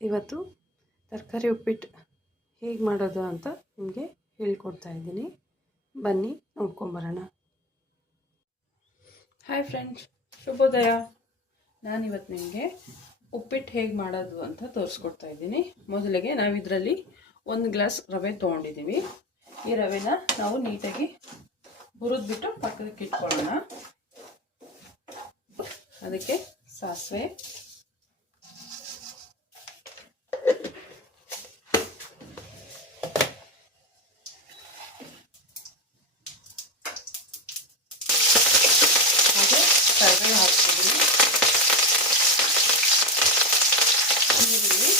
ಇವತ್ತು ತರಕಾರಿ ಉಪ್ಪಿಟ್ಟು ಹೇಗೆ ಮಾಡೋದು ಅಂತ ನಿಮಗೆ ಹೇಳ್ಕೊಡ್ತಾ ಇದ್ದೀನಿ. ಬನ್ನಿ ನೋಡ್ಕೊಂಬರೋಣ. ಹಾಯ್ ಫ್ರೆಂಡ್ಸ್, ಶುಭೋದಯ. ನಾನಿವತ್ತು ನಿಮಗೆ ಉಪ್ಪಿಟ್ಟು ಹೇಗೆ ಮಾಡೋದು ಅಂತ ತೋರಿಸ್ಕೊಡ್ತಾ ಇದ್ದೀನಿ. ಮೊದಲಿಗೆ ನಾವು ಇದರಲ್ಲಿ 1 ಗ್ಲಾಸ್ ರವೆ ತೊಗೊಂಡಿದ್ದೀವಿ. ಈ ರವೆನ ನಾವು ನೀಟಾಗಿ ಹುರಿದ್ಬಿಟ್ಟು ಪಕ್ಕದಕ್ಕೆ ಇಟ್ಕೊಳ್ಳೋಣ. ಅದಕ್ಕೆ ಸಾಸಿವೆ, ಹಾಗೆ ಕರಿಬೇವು ಹಾಕ್ತಿದ್ದೀನಿ. ಈರುಳ್ಳಿ,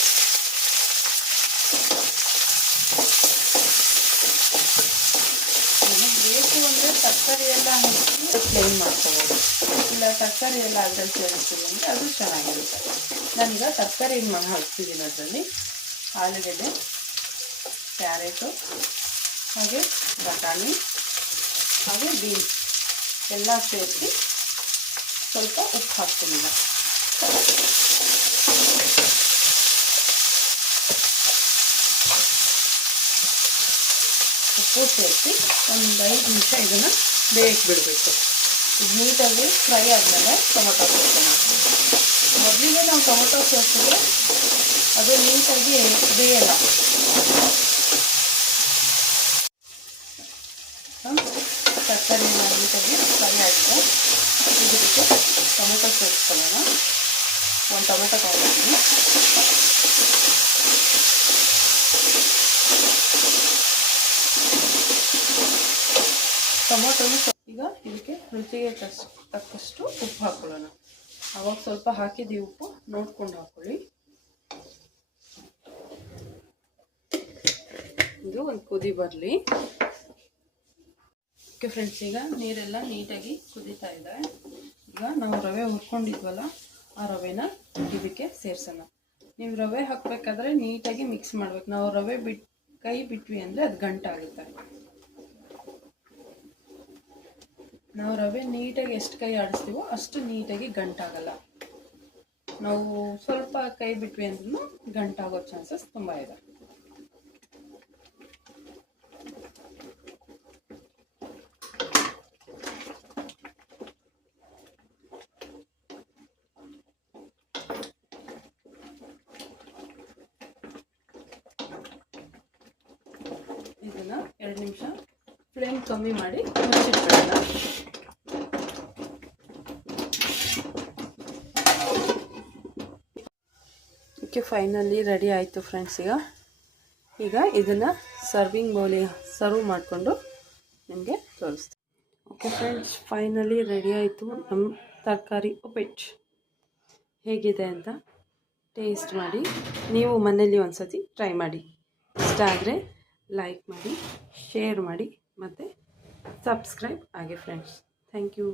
ನಮಗೆ ಬೇಕು ಅಂದರೆ ತರಕಾರಿ ಎಲ್ಲ ಹಾಕಿ ಪ್ಲೇನ್ ಮಾಡ್ಕೋಬೋದು. ಇಲ್ಲ ತರಕಾರಿ ಎಲ್ಲ ಅದ್ರಲ್ಲಿ ಸೇರಿಸ್ತೀವಿ ಅಂದರೆ ಅದು ಚೆನ್ನಾಗಿರುತ್ತೆ. ನಾನೀಗ ತರಕಾರಿ ಹಾಕ್ತಿದ್ದೀನಿ. ಅದರಲ್ಲಿ ಆಲೂಗಡ್ಡೆ, ಕ್ಯಾರೆಟು, ಹಾಗೆ ಬಟಾಣಿ, ಹಾಗೆ ಬೀನ್ಸ್ ಎಲ್ಲ ಸೇರಿಸಿ ಸ್ವಲ್ಪ ಉಪ್ಪು ಹಾಕ್ತೀನಿ. ಉಪ್ಪು ಸೇರಿಸಿ ಒಂದು 5 ನಿಮಿಷ ಇದನ್ನು ಬೇಯಕ್ಕೆ ಬಿಡಬೇಕು. ಇದು ನೀಟಾಗಿ ಫ್ರೈ ಆದಮೇಲೆ ಟೊಮೊಟೊ ಸೇರ್ಸೋಣ. ಮೊದಲಿಗೆ ನಾವು ಟೊಮೊಟೊ ಸೇರಿಸಿದ್ರೆ ಅದು ನೀಟಾಗಿ ಬೇಯಲ್ಲ. ತರಕಾರಿ ನೀಟಾಗಿ ಫ್ರೈ ಆಗಿದೆ. ಇದಕ್ಕೆ ಟೊಮೆಟೊ ಸೇರಿಸ್ಕೊಳ್ಳೋಣ. 1 ಟೊಮೆಟೊ ತೊಗೊಂಡಿದ್ದೀನಿ. ಟೊಮೊಟೊನು ಈಗ ಇದಕ್ಕೆ ರುಚಿಗೆ ತಕ್ಕಷ್ಟು ಉಪ್ಪು ಹಾಕ್ಕೊಳ್ಳೋಣ. ಆವಾಗ ಸ್ವಲ್ಪ ಹಾಕಿದ್ದೀವಿ ಉಪ್ಪು, ನೋಡ್ಕೊಂಡು ಹಾಕ್ಕೊಳ್ಳಿ. ಇದು ಒಂದು ಕುದಿ ಬರಲಿ. ಓಕೆ ಫ್ರೆಂಡ್ಸ್, ಈಗ ನೀರೆಲ್ಲ ನೀಟಾಗಿ ಕುದೀತಾ ಇದೆ. ಈಗ ನಾವು ರವೆ ಹುರ್ಕೊಂಡಿದ್ವಲ್ಲ, ಆ ರವೆನ ಇದಕ್ಕೆ ಸೇರಿಸೋಣ. ನೀವು ರವೆ ಹಾಕಬೇಕಾದ್ರೆ ನೀಟಾಗಿ ಮಿಕ್ಸ್ ಮಾಡ್ಬೇಕು. ನಾವು ರವೆ ಕೈ ಬಿಟ್ವಿ ಅಂದರೆ ಅದು ಗಂಟಾಗುತ್ತೆ. ನಾವು ರವೆ ನೀಟಾಗಿ ಎಷ್ಟು ಕೈ ಆಡಿಸ್ತೀವೋ ಅಷ್ಟು ನೀಟಾಗಿ ಗಂಟಾಗಲ್ಲ. ನಾವು ಸ್ವಲ್ಪ ಕೈ ಬಿಟ್ವಿ ಅಂದ್ರೂ ಗಂಟಾಗೋ ಚಾನ್ಸಸ್ ತುಂಬ ಇದೆ. ಇದನ್ನು 2 ನಿಮಿಷ ಫ್ಲೇಮ್ ಕಮ್ಮಿ ಮಾಡಿ ಮುಚ್ಚಿಟ್ಬಿಡೋಣ. ಓಕೆ, ಫೈನಲಿ ರೆಡಿ ಆಯಿತು ಫ್ರೆಂಡ್ಸ್. ಈಗ ಇದನ್ನು ಸರ್ವಿಂಗ್ ಬೌಲಿಗೆ ಸರ್ವ್ ಮಾಡಿಕೊಂಡು ನಿಮಗೆ ತೋರಿಸ್ತೀನಿ. ಓಕೆ ಫ್ರೆಂಡ್ಸ್, ಫೈನಲಿ ರೆಡಿ ಆಯಿತು ನಮ್ಮ ತರಕಾರಿ ಉಪ್ಪಿಟ್ಟು. ಹೇಗಿದೆ ಅಂತ ಟೇಸ್ಟ್ ಮಾಡಿ ನೀವು ಮನೇಲಿ ಒಂದು ಸತಿ ಟ್ರೈ ಮಾಡಿ. ಇಷ್ಟ ಆದರೆ ಲೈಕ್ ಮಾಡಿ, ಶೇರ್ ಮಾಡಿ ಮತ್ತು ಸಬ್ಸ್ಕ್ರೈಬ್ ಆಗಿ ಫ್ರೆಂಡ್ಸ್. Thank you.